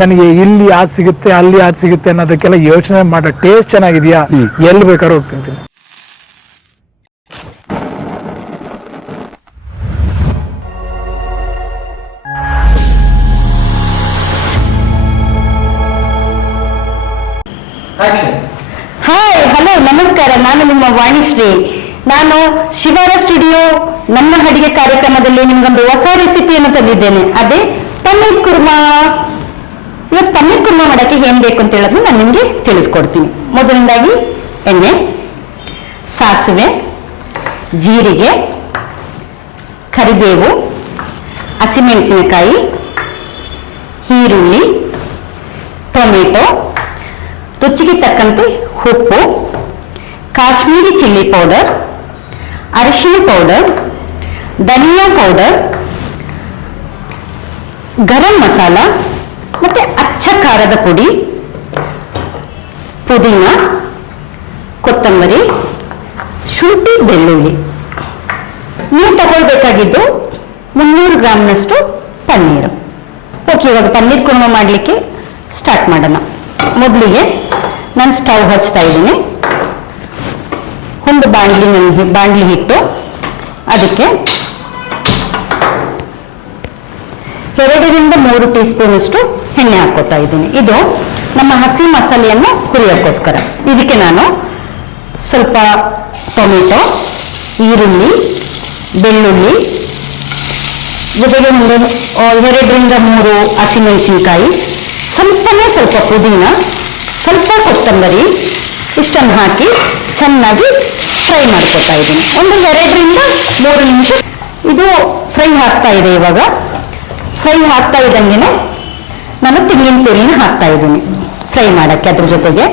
ನನಗೆ ಇಲ್ಲಿ ಅದು ಸಿಗುತ್ತೆ ಅಲ್ಲಿ ಅದು ಸಿಗುತ್ತೆ ಅನ್ನೋದಕ್ಕೆಲ್ಲ ಯೋಚನೆ ಮಾಡೋ ಟೇಸ್ಟ್ ಚೆನ್ನಾಗಿದೆಯಾ, ಎಲ್ಲಿ ಬೇಕಾದ್ರೂ ಹೋಗಿ ತಿಂತೀನಿ. ಹಾಯ್, ಹಲೋ, ನಮಸ್ಕಾರ. ನಾನು ನಿಮ್ಮ ವಾಣಿಶ್ರೀ. ನಾನು ಶಿವಾರ ಸ್ಟುಡಿಯೋ ನಮ್ಮ ಅಡಿಗೆ ಕಾರ್ಯಕ್ರಮದಲ್ಲಿ ನಿಮ್ಗೊಂದು ಹೊಸ ರೆಸಿಪಿಯನ್ನು ತಂದಿದ್ದೇನೆ. ಅದೇ ಪನ್ನೀರ್ ಕುರ್ಮಾ. ಇವತ್ತು ಪನ್ನೀರ್ ಕುರ್ಮಾ ಮಾಡೋಕ್ಕೆ ಏನ್ ಬೇಕು ಅಂತ ಹೇಳೋದು ನಾನು ನಿಮ್ಗೆ ತಿಳಿಸ್ಕೊಡ್ತೀನಿ. ಮೊದಲನೇದಾಗಿ ಎಣ್ಣೆ, ಸಾಸಿವೆ, ಜೀರಿಗೆ, ಕರಿಬೇವು, ಹಸಿಮೆಣಸಿನಕಾಯಿ, ಈರುಳ್ಳಿ, ಟೊಮೆಟೊ, ರುಚಿಗೆ ತಕ್ಕಂತೆ ಉಪ್ಪು, ಕಾಶ್ಮೀರಿ ಚಿಲ್ಲಿ ಪೌಡರ್, ಅರಿಶಿನ ಪೌಡರ್, ಧನಿಯಾ ಪೌಡರ್, ಗರಂ ಮಸಾಲ, ಮತ್ತೆ ಅಚ್ಚ ಖಾರದ ಪುಡಿ, ಪುದೀನ, ಕೊತ್ತಂಬರಿ, ಶುಂಠಿ, ಬೆಳ್ಳುಳ್ಳಿ. ನೀವು ತಗೊಳ್ಬೇಕಾಗಿದ್ದು 300 ಗ್ರಾಮ್ನಷ್ಟು ಪನ್ನೀರು. ಓಕೆ, ಇವಾಗ ಪನ್ನೀರ್ ಕುರ್ಮಾ ಮಾಡಲಿಕ್ಕೆ ಸ್ಟಾರ್ಟ್ ಮಾಡೋಣ. ಮೊದಲಿಗೆ ನಾನು ಸ್ಟವ್ ಹಚ್ತಾ ಇದ್ದೀನಿ. ಒಂದು ಬಾಣಲಿ ಇಟ್ಟು ಅದಕ್ಕೆ 2-3 ಟೀ ಸ್ಪೂನ್ ಅಷ್ಟು ಎಣ್ಣೆ ಹಾಕೋತಾ ಇದ್ದೀನಿ. ಇದು ನಮ್ಮ ಹಸಿ ಮಸಾಲೆಯನ್ನು ಹುರಿಯೋಕ್ಕೋಸ್ಕರ. ಇದಕ್ಕೆ ನಾನು ಸ್ವಲ್ಪ ಟೊಮೆಟೊ, ಈರುಳ್ಳಿ, ಬೆಳ್ಳುಳ್ಳಿ, ಜೊತೆಗೆ 2-3 ಹಸಿಮೆಣಸಿನ್ಕಾಯಿ, ಸ್ವಲ್ಪ ಪುದೀನ, ಸ್ವಲ್ಪ ಕೊತ್ತಂಬರಿ, ಇಷ್ಟನ್ನು ಹಾಕಿ ಚೆನ್ನಾಗಿ ಫ್ರೈ ಮಾಡ್ಕೊತಾ ಇದ್ದೀನಿ. ಒಂದು 2-3 ನಿಮಿಷ ಇದು ಫ್ರೈ ಆಗ್ತಾ ಇದೆ. ಇವಾಗ ಫ್ರೈ ಆಗ್ತಾ ಇದ್ದಂಗೆ ನಾನು ತೆಂಗಿನ ತುರಿನ ಹಾಕ್ತಾ ಇದ್ದೀನಿ ಫ್ರೈ ಮಾಡೋಕ್ಕೆ. ಅದ್ರ ಜೊತೆಗೆ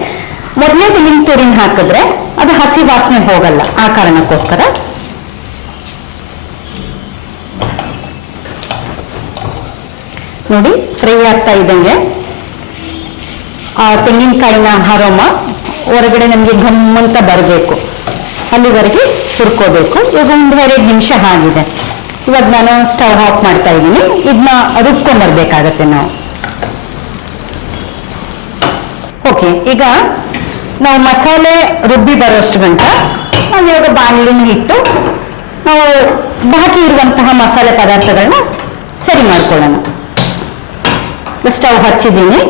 ಮೊದಲನೇ ತೆಂಗಿನ ತುರಿನ ಹಾಕಿದ್ರೆ ಅದು ಹಸಿ ವಾಸನೆ ಹೋಗಲ್ಲ, ಆ ಕಾರಣಕ್ಕೋಸ್ಕರ. ನೋಡಿ, ಫ್ರೈ ಆಗ್ತಾ ಇದ್ದಂಗೆ ಆ ತೆಂಗಿನಕಾಯಿನ ಅರೋಮ ಹೊರಗಡೆ ನಮಗೆ ಘಮ್ಮಂತ ಬರಬೇಕು, ಅಲ್ಲಿವರೆಗೆ ಹುರ್ಕೋಬೇಕು. ಈಗ ಒಂದು 2 ನಿಮಿಷ ಆಗಿದೆ. ಇವಾಗ ನಾನು ಸ್ಟವ್ ಆಫ್ ಮಾಡ್ತಾ ಇದ್ದೀನಿ. ಇದನ್ನ ರುಬ್ಕೊಂಡ್ಬರ್ಬೇಕಾಗತ್ತೆ ನಾವು. ಓಕೆ, ಈಗ ನಾವು ಮಸಾಲೆ ರುಬ್ಬಿ ಬರೋಷ್ಟು ಗಂಟ ನಾವು ಇವಾಗ ಬಾಣಲಿನ ಇಟ್ಟು ನಾವು ಬಾಕಿ ಇರುವಂತಹ ಮಸಾಲೆ ಪದಾರ್ಥಗಳನ್ನ ಸರಿ ಮಾಡ್ಕೊಳ್ಳೋಣ. ಸ್ಟವ್ ಹಚ್ಚಿದ್ದೀನಿ.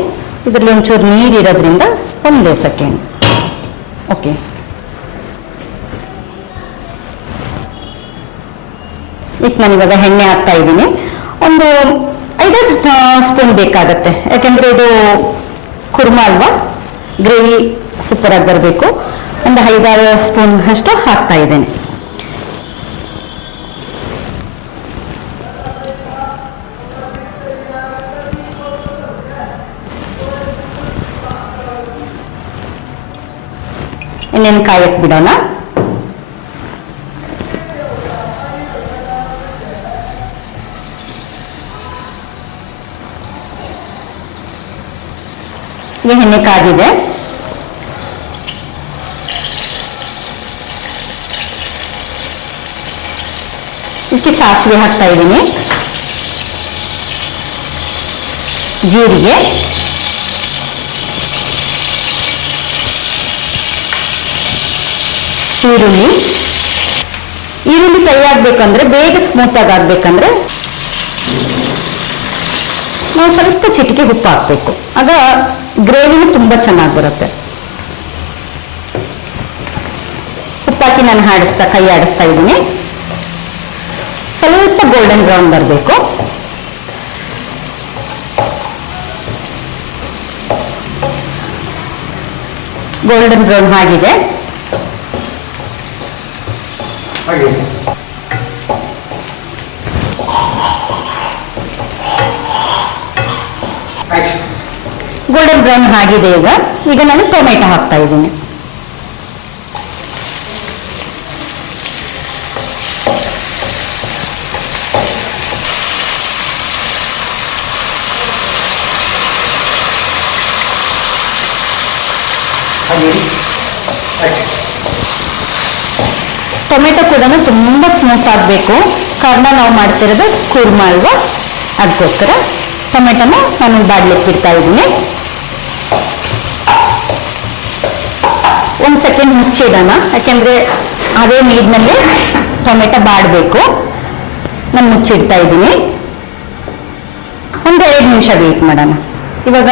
ಇದರಲ್ಲಿ ಒಂಚೂರು ನೀರಿರೋದ್ರಿಂದ 1 ಸೆಕೆಂಡ್. ಓಕೆ, ಈಗ ನಾನು ಇವಾಗ ಎಣ್ಣೆ ಹಾಕ್ತಾ ಇದ್ದೀನಿ. ಒಂದು 5 ಸ್ಪೂನ್ ಬೇಕಾಗತ್ತೆ, ಯಾಕೆಂದ್ರೆ ಇದು ಕುರ್ಮಾ ಅಲ್ವಾ, ಗ್ರೇವಿ ಸೂಪರ್ ಆಗಿ ಬರಬೇಕು. ಒಂದು 5-6 ಸ್ಪೂನ್ ಅಷ್ಟು ಹಾಕ್ತಾ ಇದ್ದೇನೆ. ಎಣ್ಣೆನ ಕಾಯಕ್ಕೆ ಬಿಡೋಣ. ಈಗ ಎಣ್ಣೆ ಕಾದಿದೆ. ಇದಕ್ಕೆ ಸಾಸಿವೆ ಹಾಕ್ತಾ ಇದ್ದೀನಿ, ಜೀರಿಗೆ, ಈರುಳ್ಳಿ ಫ್ರೈ ಆಗ್ಬೇಕಂದ್ರೆ, ಬೇಗ ಸ್ಮೂತ್ ಆಗಿ ಆಗ್ಬೇಕಂದ್ರೆ ನಾವು ಸ್ವಲ್ಪ ಚಿಟಿಕೆ ಉಪ್ಪು ಹಾಕ್ಬೇಕು. ಆಗ ಗ್ರೇವಿನೂ ತುಂಬಾ ಚೆನ್ನಾಗಿ ಬರುತ್ತೆ. ಉಪ್ಪಾಕಿ ನಾನು ಕೈ ಆಡಿಸ್ತಾ ಇದ್ದೀನಿ. ಸ್ವಲ್ಪ ಗೋಲ್ಡನ್ ಬ್ರೌನ್ ಬರಬೇಕು. ಗೋಲ್ಡನ್ ಬ್ರೌನ್ ಆಗಿದೆ. ಗೋಲ್ಡನ್ ಬ್ರೌನ್ ಆಗಿದೆ. ಈಗ ನಾನು ಟೊಮೆಟೊ ಹಾಕ್ತಾ ಇದ್ದೀನಿ. ಟೊಮೆಟೊ ಕೂಡ ತುಂಬಾ ಸ್ಮೂತ್ ಆಗಬೇಕು, ಕಾರಣ ನಾವು ಮಾಡ್ತಿರೋದು ಕುರ್ಮಾ ಅಲ್ವಾ, ಅದಕ್ಕೋಸ್ಕರ ಟೊಮೆಟೊನ ನಾನು ಬಾಡ್ಲಿಕ್ಕೆ ಇಡ್ತಾ ಇದ್ದೀನಿ. ಒಂದು ಸೆಕೆಂಡ್ ಮುಚ್ಚಿಡೋಣ, ಯಾಕೆಂದ್ರೆ ಅದೇ ನೀರಿನಲ್ಲಿ ಟೊಮೆಟೊ ಬಾಡಬೇಕು. ನಾನು ಮುಚ್ಚಿಡ್ತಾ ಇದ್ದೀನಿ. ಒಂದು 2 ನಿಮಿಷ ವೇಟ್ ಮಾಡೋಣ. ಇವಾಗ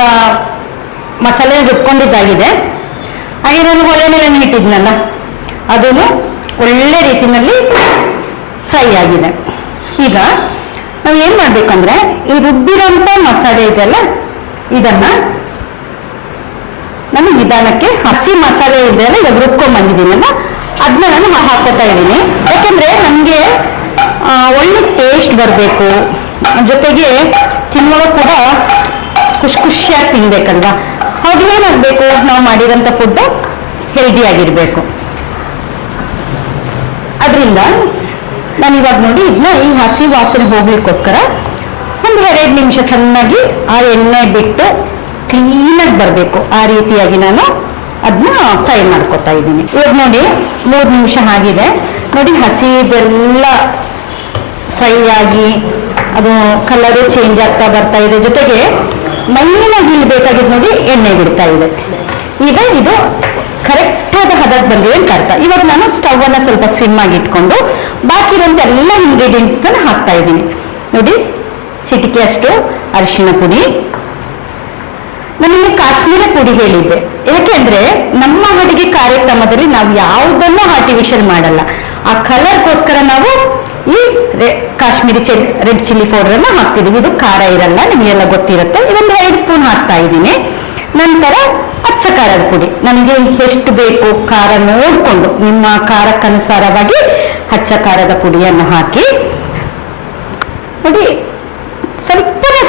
ಮಸಾಲೆ ರುಬ್ಕೊಂಡಿದ್ದಾಗಿದೆ. ಹಾಗೆ ನಾನು ಒಲೆ ಮೇಲೆ ಇಟ್ಟಿದ್ನಲ್ಲ, ಅದೂ ಒಳ್ಳೆ ರೀತಿಯಲ್ಲಿ ಫ್ರೈ ಆಗಿದೆ. ಈಗ ನಾವು ಏನು ಮಾಡಬೇಕಂದ್ರೆ, ಈ ರುಬ್ಬಿರೋಂಥ ಮಸಾಲೆ ಇದೆಯಲ್ಲ, ಇದನ್ನ ನಾನು ನಿಧಾನಕ್ಕೆ ಹಸಿ ಮಸಾಲೆ ಇದೆಯಲ್ಲ ಇವಾಗ ರುಬ್ಕೊಂಡ್ಬಂದಿದ್ದೀನಲ್ಲ, ಅದನ್ನ ನಾನು ಹಾಕೋತಾ ಇದ್ದೀನಿ. ಯಾಕೆಂದ್ರೆ ನಮಗೆ ಒಳ್ಳೆ ಟೇಸ್ಟ್ ಬರಬೇಕು, ಜೊತೆಗೆ ತಿನ್ನುವಾಗ ಕೂಡ ಖುಷಿಯಾಗಿ ತಿನ್ಬೇಕಲ್ವಾ. ಹಾಗೆ ಏನಾಗಬೇಕು, ನಾವು ಮಾಡಿರೋಂಥ ಫುಡ್ಡು ಹೆಲ್ದಿಯಾಗಿರಬೇಕು. ಅದರಿಂದ ನಾನು ಇವಾಗ ನೋಡಿ ಇದನ್ನ ಈ ಹಸಿ ವಾಸನೆ ಹೋಗ್ಲಿಕ್ಕೋಸ್ಕರ ಒಂದು 2 ನಿಮಿಷ ಚೆನ್ನಾಗಿ ಆ ಎಣ್ಣೆ ಬಿಟ್ಟು ಕ್ಲೀನಾಗಿ ಬರಬೇಕು, ಆ ರೀತಿಯಾಗಿ ನಾನು ಅದನ್ನ ಫ್ರೈ ಮಾಡ್ಕೊತಾ ಇದ್ದೀನಿ. ಇವಾಗ ನೋಡಿ 3 ನಿಮಿಷ ಆಗಿದೆ ನೋಡಿ, ಹಸಿದೆಲ್ಲ ಫ್ರೈ ಆಗಿ ಅದು ಕಲರು ಚೇಂಜ್ ಆಗ್ತಾ ಬರ್ತಾ ಇದೆ. ಜೊತೆಗೆ ಮೈನಾಗಿ ಬೇಕಾಗಿದ್ದು ನೋಡಿ ಎಣ್ಣೆ ಬಿಡ್ತಾ ಇದೆ. ಈಗ ಇದು ಕರೆಕ್ಟಾದ ಹದಕ್ಕೆ ಬಂದಿದೆ ಅಂತ ಅರ್ಥ. ಇವಾಗ ನಾನು ಸ್ಟವ್ ಅನ್ನ ಸ್ವಲ್ಪ ಸ್ವಿಮ್ ಆಗಿ ಇಟ್ಕೊಂಡು ಬಾಕಿ ಇರುವಂತ ಎಲ್ಲ ಇಂಗ್ರೀಡಿಯೆಂಟ್ಸ್ ಅನ್ನ ಹಾಕ್ತಾ ಇದ್ದೀನಿ. ನೋಡಿ, ಚಿಟಿಕೆ ಅಷ್ಟು ಅರಿಶಿಣ ಪುಡಿ. ನನಗೆ ಕಾಶ್ಮೀರ ಪುಡಿ ಹೇಳಿದ್ದೆ, ಯಾಕೆಂದ್ರೆ ನಮ್ಮ ಅಡಿಗೆ ಕಾರ್ಯಕ್ರಮದಲ್ಲಿ ನಾವು ಯಾವುದನ್ನು ಆರ್ಟಿಫಿಷಿಯಲ್ ಮಾಡಲ್ಲ. ಆ ಕಲರ್ಗೋಸ್ಕರ ನಾವು ಈ ಕಾಶ್ಮೀರಿ ರೆಡ್ ಚಿಲ್ಲಿ ಪೌಡರ್ ಅನ್ನ ಹಾಕ್ತಿದೀವಿ. ಇದು ಖಾರ ಇರಲ್ಲ, ನಿಮಗೆಲ್ಲ ಗೊತ್ತಿರುತ್ತೆ. ಇದೊಂದು 2 ಸ್ಪೂನ್ ಹಾಕ್ತಾ ಇದ್ದೀನಿ. ನಂತರ ಅಚ್ಚ ಖಾರದ ಪುಡಿ, ನನಗೆ ಎಷ್ಟು ಬೇಕು ಖಾರ ನೋಡಿಕೊಂಡು ನಿಮ್ಮ ಖಾರಕ್ಕನುಸಾರವಾಗಿ ಅಚ್ಚ ಖಾರದ ಪುಡಿಯನ್ನು ಹಾಕಿ ನೋಡಿ.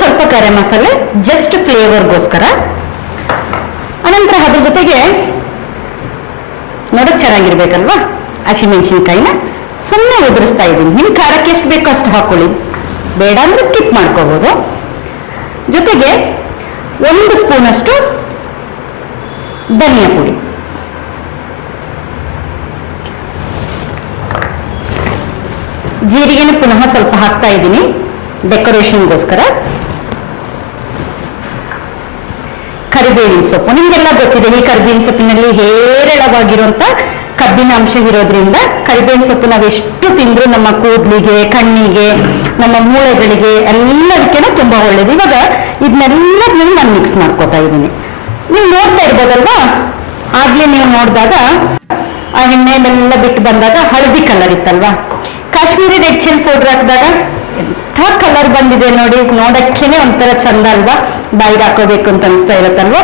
ಸ್ವಲ್ಪ ಗರಂ ಮಸಾಲೆ ಜಸ್ಟ್ ಫ್ಲೇವರ್ಗೋಸ್ಕರ. ಅನಂತರ ಅದ್ರ ಜೊತೆಗೆ ನೋಡಕ್ ಚೆನ್ನಾಗಿರ್ಬೇಕಲ್ವಾ, ಹಸಿಮೆಣಸಿನ್ಕಾಯಿನ ಸುಮ್ಮನೆ ಉದುರಿಸ್ತಾ ಇದ್ದೀನಿ. ನಿಮ್ ಖಾರಕ್ಕೆ ಎಷ್ಟು ಬೇಕೋ ಅಷ್ಟು ಹಾಕೊಳ್ಳಿ, ಬೇಡ ಅಂದ್ರೆ ಸ್ಕಿಪ್ ಮಾಡ್ಕೋಬಹುದು. ಜೊತೆಗೆ 1 ಸ್ಪೂನ್ ಅಷ್ಟು ಧನಿಯಾ ಪುಡಿ, ಜೀರಿಗೆನ ಪುನಃ ಸ್ವಲ್ಪ ಹಾಕ್ತಾ ಇದ್ದೀನಿ ಡೆಕೋರೇಷನ್ಗೋಸ್ಕರ. ಕರಿಬೇವಿನ ಸೊಪ್ಪು ನಿಮ್ಗೆಲ್ಲ ಗೊತ್ತಿದೆ, ಈ ಕರಿಬೇವಿನ ಸೊಪ್ಪಿನಲ್ಲಿ ಹೇರಳವಾಗಿರುವಂತ ಕಬ್ಬಿನ ಅಂಶ ಇರೋದ್ರಿಂದ ಕರಿಬೇವಿನ ಸೊಪ್ಪು ನಾವು ಎಷ್ಟು ತಿಂದ್ರು ನಮ್ಮ ಕೂದಲಿಗೆ, ಕಣ್ಣಿಗೆ, ನಮ್ಮ ಮೂಳೆಗಳಿಗೆ ಎಲ್ಲದಕ್ಕೇನೋ ತುಂಬಾ ಒಳ್ಳೇದು. ಇವಾಗ ಇದನ್ನೆಲ್ಲ ನಾನು ಮಿಕ್ಸ್ ಮಾಡ್ಕೋತಾ ಇದ್ದೀನಿ. ನೀವು ನೋಡ್ತಾ ಇರ್ಬೋದಲ್ವಾ, ಆಗ್ಲೇ ನೀವು ನೋಡಿದಾಗ ಆ ಎಣ್ಣೆನೆಲ್ಲ ಬಿಟ್ಟು ಬಂದಾಗ ಹಳದಿ ಕಲರ್ ಇತ್ತಲ್ವಾ, ಕಾಶ್ಮೀರಿ ರೆಡ್ ಚಿಲ್ಲಿ ಪೌಡರ್ ಹಾಕಿದಾಗ ಎಂಥ ಕಲರ್ ಬಂದಿದೆ ನೋಡಿ. ನೋಡಕ್ಕೇನೆ ಒಂಥರ ಚಂದ ಅಲ್ವಾ, ಬಾಯಿಗೆ ಹಾಕೋಬೇಕು ಅಂತ ಅನಿಸ್ತಾ ಇರುತ್ತಲ್ವಾ.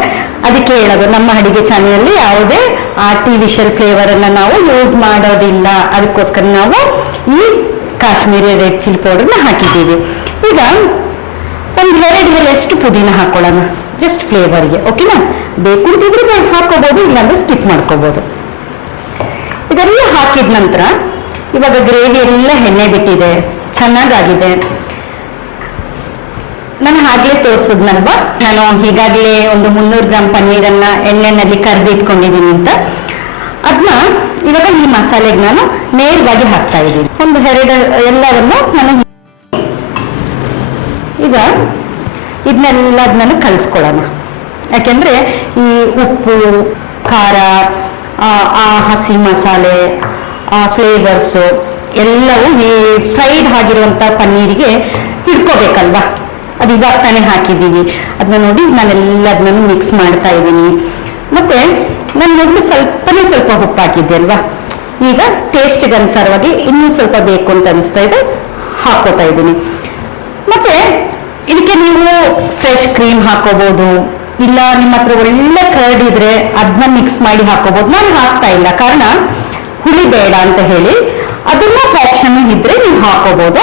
ಅದಕ್ಕೆ ಹೇಳೋದು, ನಮ್ಮ ಅಡಿಗೆ ಚಾನೆಲಲ್ಲಿ ಯಾವುದೇ ಆರ್ಟಿಫಿಷಿಯಲ್ ಫ್ಲೇವರ್ ಅನ್ನ ನಾವು ಯೂಸ್ ಮಾಡೋದಿಲ್ಲ. ಅದಕ್ಕೋಸ್ಕರ ನಾವು ಈ ಕಾಶ್ಮೀರಿ ರೆಡ್ ಚಿಲ್ಲಿ ಪೌಡರ್ನ ಹಾಕಿದ್ದೀವಿ. ಈಗ ಒಂದು 2 ಎಷ್ಟು ಪುದೀನ ಹಾಕೊಳ್ಳೋಣ, ಜಸ್ಟ್ ಫ್ಲೇವರ್ಗೆ. ಓಕೆನಾ, ಬೇಕು ಅಂತಿದ್ರೆ ಹಾಕೋಬಹುದು, ಇಲ್ಲಾಂದ್ರೆ ಸ್ಕಿಪ್ ಮಾಡ್ಕೋಬಹುದು. ಇದೆಲ್ಲ ಹಾಕಿದ ನಂತರ ಇವಾಗ ಗ್ರೇವಿ ಎಲ್ಲ ಎಣ್ಣೆ ಬಿಟ್ಟಿದೆ, ಚೆನ್ನಾಗಾಗಿದೆ. ನಾನು ಆಗ್ಲೇ ತೋರಿಸಿದ್ನಲ್ವಾ, ನಾನು ಈಗಾಗಲೇ ಒಂದು 300 ಗ್ರಾಮ್ ಪನ್ನೀರನ್ನ ಎಣ್ಣೆನಲ್ಲಿ ಕರೆದು ಇಟ್ಕೊಂಡಿದ್ದೀನಿ ಅಂತ. ಅದನ್ನ ಇವಾಗ ಈ ಮಸಾಲೆಗೆ ನಾನು ನೇರವಾಗಿ ಹಾಕ್ತಾ ಇದ್ದೀನಿ. ಒಂದು 2 ಎಲ್ಲವನ್ನು ನಾನು ಈಗ ಇದನ್ನೆಲ್ಲ ನಾನು ಕಲಿಸ್ಕೊಳ್ಳೋಣ. ಯಾಕೆಂದ್ರೆ ಈ ಉಪ್ಪು, ಖಾರ, ಆ ಹಸಿ ಮಸಾಲೆ, ಆ ಫ್ಲೇವರ್ಸು ಎಲ್ಲವೂ ಈ ಫ್ರೈಡ್ ಆಗಿರುವಂಥ ಪನ್ನೀರಿಗೆ ಹಿಡ್ಕೋಬೇಕಲ್ವಾ. ಅದು ಇವಾಗ ತಾನೇ ಹಾಕಿದ್ದೀವಿ. ಅದನ್ನ ನೋಡಿ ನಾನೆಲ್ಲದನ್ನು ಮಿಕ್ಸ್ ಮಾಡ್ತಾ ಇದ್ದೀನಿ. ಮತ್ತೆ ನಾನು ಮೊದಲು ಸ್ವಲ್ಪ ಉಪ್ಪು ಹಾಕಿದ್ದೆ ಅಲ್ವಾ, ಈಗ ಟೇಸ್ಟ್ಗೆ ಅನುಸಾರವಾಗಿ ಇನ್ನೂ ಸ್ವಲ್ಪ ಬೇಕು ಅಂತ ಅನಿಸ್ತಾ ಇದೆ, ಹಾಕೋತಾ ಇದ್ದೀನಿ. ಮತ್ತೆ ಇದಕ್ಕೆ ನೀವು ಫ್ರೆಶ್ ಕ್ರೀಮ್ ಹಾಕೋಬಹುದು, ಇಲ್ಲ ನಿಮ್ಮ ಹತ್ರ ಒಳ್ಳೆ ಕರ್ಡ್ ಇದ್ರೆ ಅದನ್ನ ಮಿಕ್ಸ್ ಮಾಡಿ ಹಾಕೋಬಹುದು. ನಾನು ಹಾಕ್ತಾ ಇಲ್ಲ, ಕಾರಣ ಹುಳಿ ಬೇಡ ಅಂತ ಹೇಳಿ. ಅದನ್ನ ಆಪ್ಷನ್ ಇದ್ರೆ ನೀವು ಹಾಕೋಬಹುದು.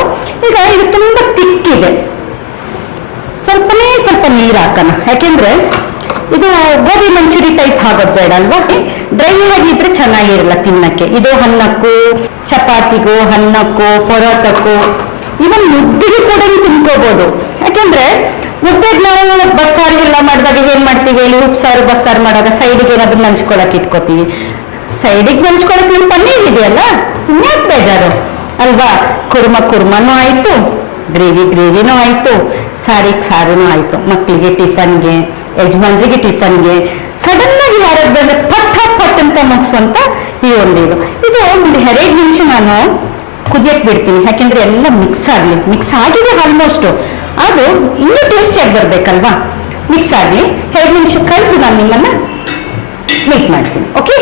ಈಗ ಇದು ತುಂಬಾ ತಿಕ್ಕಿದೆ, ಸ್ವಲ್ಪ ನೀರು ಹಾಕೋಣ. ಯಾಕೆಂದ್ರೆ ಇದು ಗೋಬಿ ಮಂಚೂರಿ ಟೈಪ್ ಆಗೋದು ಬೇಡ ಅಲ್ವಾ, ಡ್ರೈ ಆಗಿದ್ರೆ ಚೆನ್ನಾಗಿರಲ್ಲ ತಿನ್ನಕ್ಕೆ. ಇದು ಅನ್ನಕ್ಕೂ, ಚಪಾತಿಗೂ, ಅನ್ನಕ್ಕೂ, ಪರೋಟಕ್ಕೂ, ಇವನ್ ಮುದ್ದೆಗೆ ಕೂಡ ತಿನ್ಕೋಬಹುದು. ಯಾಕೆಂದ್ರೆ ಮುದ್ದೆಗೆ ನಾವು ಬಸ್ಸಾರಿಗೆಲ್ಲ ಮಾಡಿದಾಗ ಏನ್ ಮಾಡ್ತೀವಿ, ಇಲ್ಲಿ ಉಪ್ಸಾರು ಬಸ್ಸಾರು ಮಾಡುವಾಗ ಸೈಡಿಗೆ ಏನಾದ್ರು ನಂಚ್ಕೊಳಕ್ ಇಟ್ಕೋತೀವಿ. ಸೈಡಿಗೆ ನಂಚ್ಕೊಳಕ್ ನೀವು ಪನ್ನೀರ್ ಇದೆಯಲ್ಲ, ಇನ್ಯಾಕ್ ಬೇಜಾರು ಅಲ್ವಾ. ಕುರ್ಮನೂ ಆಯ್ತು, ಗ್ರೇವಿನೂ ಆಯ್ತು, ಸಾರುನು ಆಯ್ತು, ಮಕ್ಕಳಿಗೆ ಟಿಫನ್ಗೆ, ಯಜಮಾನ್ರಿಗೆ ಟಿಫನ್ಗೆ, ಸಡನ್ ಆಗಿ ಯಾರಾದ್ರು ಬಂದ್ರೆ ಪಟ್ ಅಂತ ಮುಗಿಸುವಂತ ಈ ಒಂದು ಇದು ಒಂದು 2 ನಿಮಿಷ ನಾನು ಕುದಿಯಕ್ ಬಿಡ್ತೀನಿ. ಯಾಕೆಂದ್ರೆ ಎಲ್ಲ ಮಿಕ್ಸ್ ಆಗಿದೆ ಆಲ್ಮೋಸ್ಟ್. ಅದು ಇನ್ನೂ ಟೇಸ್ಟಿಯಾಗಿ ಬರ್ಬೇಕಲ್ವಾ, ಮಿಕ್ಸ್ ಆಗಿ 2 ನಿಮಿಷ ಕಳೆದು ನಾನು ನಿಮ್ಮನ್ನ ಮೀಟ್ ಮಾಡ್ತೀನಿ. ಓಕೆ,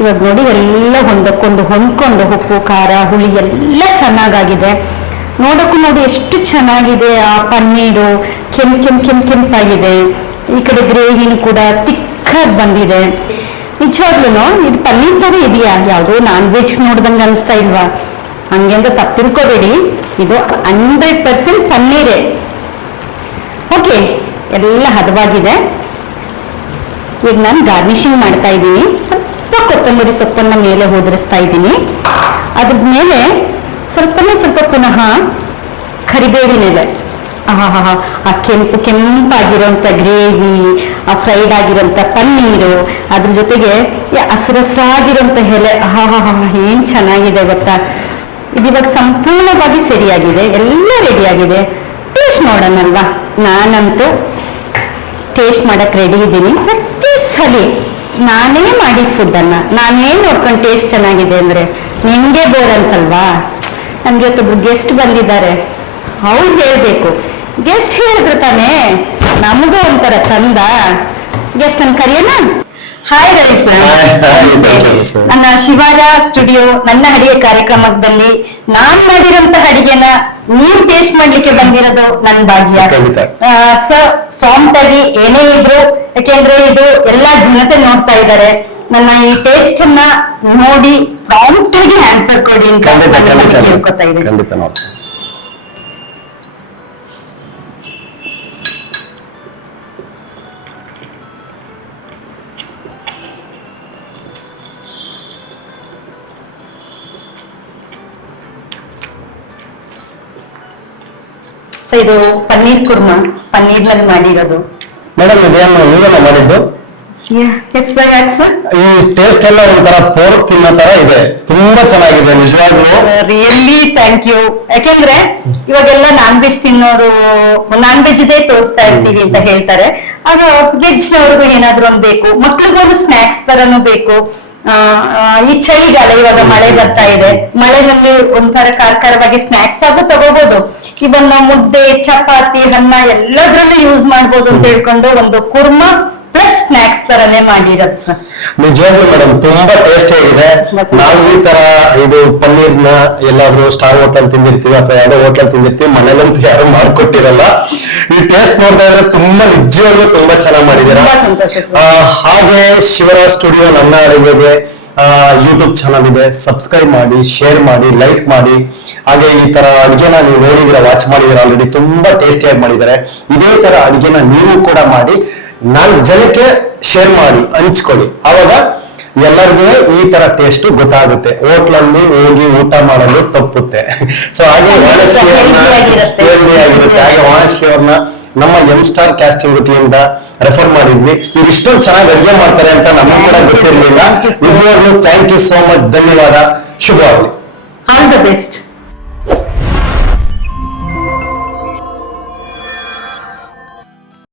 ಇವಾಗ ನೋಡಿ ಎಲ್ಲ ಒಂದಕ್ಕೊಂದು ಹೊಂದ್ಕೊಂಡು ಉಪ್ಪು ಖಾರ ಹುಳಿ ಎಲ್ಲ ಚೆನ್ನಾಗಾಗಿದೆ. ನೋಡಕ್ಕೂ ನೋಡಿ ಎಷ್ಟು ಚೆನ್ನಾಗಿದೆ. ಆ ಪನ್ನೀರು ಕೆಂಪಾಗಿದೆ. ಈ ಕಡೆ ಗ್ರೇವಿನೂ ಕೂಡ ತಿಕ್ಕಾಗಿ ಬಂದಿದೆ. ನಿಜವಾಗ್ಲೂ ಇದು ಪನ್ನೀರ್ ತರ ಇದೆಯಾ, ಯಾವುದೋ ನಾನ್ ವೆಜ್ ನೋಡ್ದಂಗೆ ಅನಿಸ್ತಾ ಇಲ್ವಾ? ಹಂಗೆ ಅಂತ ತಪ್ಪು ತಿಳ್ಕೊಬೇಡಿ, ಇದು 100% ಪನ್ನೀರೇ. ಓಕೆ, ಎಲ್ಲ ಹದವಾಗಿದೆ. ಈಗ ನಾನು ಗಾರ್ನಿಶಿಂಗ್ ಮಾಡ್ತಾ ಇದ್ದೀನಿ. ಸ್ವಲ್ಪ ಕೊತ್ತಂಬರಿ ಸೊಪ್ಪನ್ನ ಮೇಲೆ ಹೋದರಿಸ್ತಾ ಇದ್ದೀನಿ. ಅದ್ರ ಮೇಲೆ ಸ್ವಲ್ಪ ಪುನಃ ಕರಿಬೇವಿನ ಎಲೆ. ಆ ಕೆಂಪಾಗಿರೋಂಥ ಗ್ರೇವಿ, ಆ ಫ್ರೈಡ್ ಆಗಿರೋಂಥ ಪನ್ನೀರು, ಅದ್ರ ಜೊತೆಗೆ ಹಸಿರಾಗಿರೋಂಥ ಎಲೆ. ಏನ್ ಚೆನ್ನಾಗಿದೆ ಗೊತ್ತಾ. ಇದಿವಾಗ ಸಂಪೂರ್ಣವಾಗಿ ಸರಿಯಾಗಿದೆ, ಎಲ್ಲ ರೆಡಿಯಾಗಿದೆ. ಟೇಸ್ಟ್ ನೋಡೋಣಲ್ವಾ? ನಾನಂತೂ ಟೇಸ್ಟ್ ಮಾಡಕ್ ರೆಡಿ ಇದ್ದೀನಿ. ಪ್ರತಿ ಸಲ ನಾನೇ ಮಾಡಿದ ಫುಡ್ಡನ್ನ ನಾನೇ ನೋಡ್ಕೊಂಡು ಟೇಸ್ಟ್ ಚೆನ್ನಾಗಿದೆ ಅಂದ್ರೆ ನಿಮ್ಗೆ ಬೋರ್ ಅನ್ಸಲ್ವಾ? ನಮ್ಗೆ ಇವತ್ತೊಬ್ರು ಗೆಸ್ಟ್ ಬಂದಿದ್ದಾರೆ, ಅವ್ರು ಹೇಳ್ಬೇಕು. ಗೆಸ್ಟ್ ಹೇಳಿದ್ರು ತಾನೇ ನಮಗೂ ಒಂಥರ ಚಂದ. ಗೆಸ್ಟ್ ಅನ್ ಕರೆಯೋಣ. ಹಾಯ್ ರೈಸ್, ನನ್ನ ಶಿವಾಜ ಸ್ಟುಡಿಯೋ ನನ್ನ ಅಡಿಗೆ ಕಾರ್ಯಕ್ರಮದಲ್ಲಿ ನಾನ್ ಮಾಡಿರೋಂತಹ ಅಡಿಗೆನ ನೀವು ಟೇಸ್ಟ್ ಮಾಡ್ಲಿಕ್ಕೆ ಬಂದಿರೋದು ನನ್ನ ಭಾಗ್ಯ. ಸರ್ ಫಾರ್ಮ್ ಆಗಿ ಏನೇ ಇದ್ರು, ಯಾಕೆಂದ್ರೆ ಇದು ಎಲ್ಲಾ ಜನತೆ ನೋಡ್ತಾ ಇದ್ದಾರೆ, ನನ್ನ ಈ ಟೇಸ್ಟ್ ಅನ್ನ ನೋಡಿ ಪ್ರಾಂಪ್ಟ್ ಆಗಿ ಆನ್ಸರ್ ಕೊಡಿ ಅಂತ ಕೇಳ್ಕೊತಾ ಇದ್ದೀನಿ. ಸೊ ಇದು ಪನ್ನೀರ್ ಕುರ್ಮಾ, ಪನ್ನೀರ್ನಲ್ಲಿ ಮಾಡಿರೋದು. ಮೇಡಮ್ ಇದೇನು ನೀವೆಲ್ಲ ಮಾಡಿದ್ದು? ಎಸ್ ಸರ್, ಯಾಕೆ ಸರ್? ಈ ಟೇಸ್ಟ್ ಎಲ್ಲ ಒಂಥರ ಪೋರ್ಕ್ ತಿನ್ನೋ ತರ ಇದೆ, ತುಂಬಾ ಚೆನ್ನಾಗಿದೆ ನಿಜವಾಗ್ಲೂ. Really thank you. ಯಾಕೆಂದ್ರೆ ಇವಾಗೆಲ್ಲ ನಾನ್ ವೆಜ್ ತಿನ್ನೋರು ನಾನ್ ವೆಜ್ ದೇ ತೋರಿಸ್ತಾ ಇರ್ತೀವಿ ಅಂತ ಹೇಳ್ತಾರೆ. ಆಗ ವೆಜ್ ನವ್ರಿಗೂ ಏನಾದ್ರು ಒಂದು ಬೇಕು, ಮಕ್ಳಿಗೂ ಒಂದು ಸ್ನಾಕ್ಸ್ ತರನು ಬೇಕು. ಈ ಚಳಿಗಾಲ, ಇವಾಗ ಮಳೆ ಬರ್ತಾ ಇದೆ, ಮಳೆನಲ್ಲಿ ಒಂಥರ ಖಾರವಾಗಿ ಸ್ನಾಕ್ಸ್ ಆಗು ತಗೋಬಹುದು. ಇವನ್ ಮುದ್ದೆ, ಚಪಾತಿ, ಅನ್ನ ಎಲ್ಲದ್ರಲ್ಲೂ ಯೂಸ್ ಮಾಡ್ಬೋದು ಅಂತ ಹೇಳ್ಕೊಂಡು ಒಂದು ಕುರ್ಮಾ ಪ್ಲಸ್ ಸ್ನಾಕ್ಸ್ ತರನೇ ಮಾಡಿರೋದು ಸರ್. ನಿಜವಾಗ್ಲೂ ಮೇಡಮ್ ತುಂಬಾ ಟೇಸ್ಟ್ ಆಗಿದೆ. ನಾವು ಈ ತರ ಇದು ಪನ್ನೀರ್ನ ಎಲ್ಲಾದ್ರೂ ಸ್ಟಾರ್ ಹೋಟೆಲ್ ತಿಂದಿರ್ತೀವಿ ಅಥವಾ ಯಾವುದೋ ಹೋಟೆಲ್ ತಿಂದಿರ್ತೀವಿ, ಮನೇಲಂತೂ ಯಾರು ಮಾಡ್ಕೊಟ್ಟಿರಲ್ಲ. ಈ ಟೇಸ್ಟ್ ನೋಡ್ತಾ ಇದ್ರೆ ತುಂಬಾ ನಿಜವಾಗ್ಲೂ ತುಂಬಾ ಚೆನ್ನಾಗಿ ಮಾಡಿದೀರಾ. ಹಾಗೆ ಶಿವರಾಜ್ ಸ್ಟುಡಿಯೋ ನನ್ನ ಅಡಿಗೆಗೆ ಯೂಟ್ಯೂಬ್ ಚಾನಲ್ ಇದೆ, ಸಬ್ಸ್ಕ್ರೈಬ್ ಮಾಡಿ, ಶೇರ್ ಮಾಡಿ, ಲೈಕ್ ಮಾಡಿ. ಹಾಗೆ ಈ ತರ ಅಡಿಗೆನ ನೀವು ನೋಡಿದಿರ, ವಾಚ್ ಮಾಡಿದಿರ, ಆಲ್ರೆಡಿ ತುಂಬಾ ಟೇಸ್ಟಿಯಾಗಿ ಮಾಡಿದ್ದಾರೆ. ಇದೇ ತರ ಅಡಿಗೆನ ನೀವು ಕೂಡ ಮಾಡಿ 4 ಜನಕ್ಕೆ ಶೇರ್ ಮಾಡಿ, ಹಂಚ್ಕೊಳ್ಳಿ. ಆವಾಗ ಎಲ್ಲರಿಗೂ ಈ ತರ ಟೇಸ್ಟ್ ಗೊತ್ತಾಗುತ್ತೆ. ಹೋಟ್ಲಲ್ಲಿ ಹೋಗಿ ಊಟ ಮಾಡಲು ತಪ್ಪುತ್ತೆ. ಸೊ ಹಾಗೆ ವಾಣಶ್ರೀಯವ್ರನ್ನ ಹಾಗೆ ವಾಣಶ್ರೀಯವ್ರನ್ನ ನಮ್ಮ M-Star ಕ್ಯಾಸ್ಟಿಂಗ್ ವತಿಯಿಂದ ರೆಫರ್ ಮಾಡಿದ್ವಿ. ಇವ್ರು ಇಷ್ಟೊಂದು ಚೆನ್ನಾಗಿ ಅಡಿಗೆ ಮಾಡ್ತಾರೆ ಅಂತ ನಮಗೂ ಕೂಡ ಗೊತ್ತಿರಲಿಲ್ಲ. ನಿಜವಾಗ್ಲೂ ಥ್ಯಾಂಕ್ ಯು ಸೋ ಮಚ್, ಧನ್ಯವಾದ, ಶುಭವಾಗಲಿ. All the best.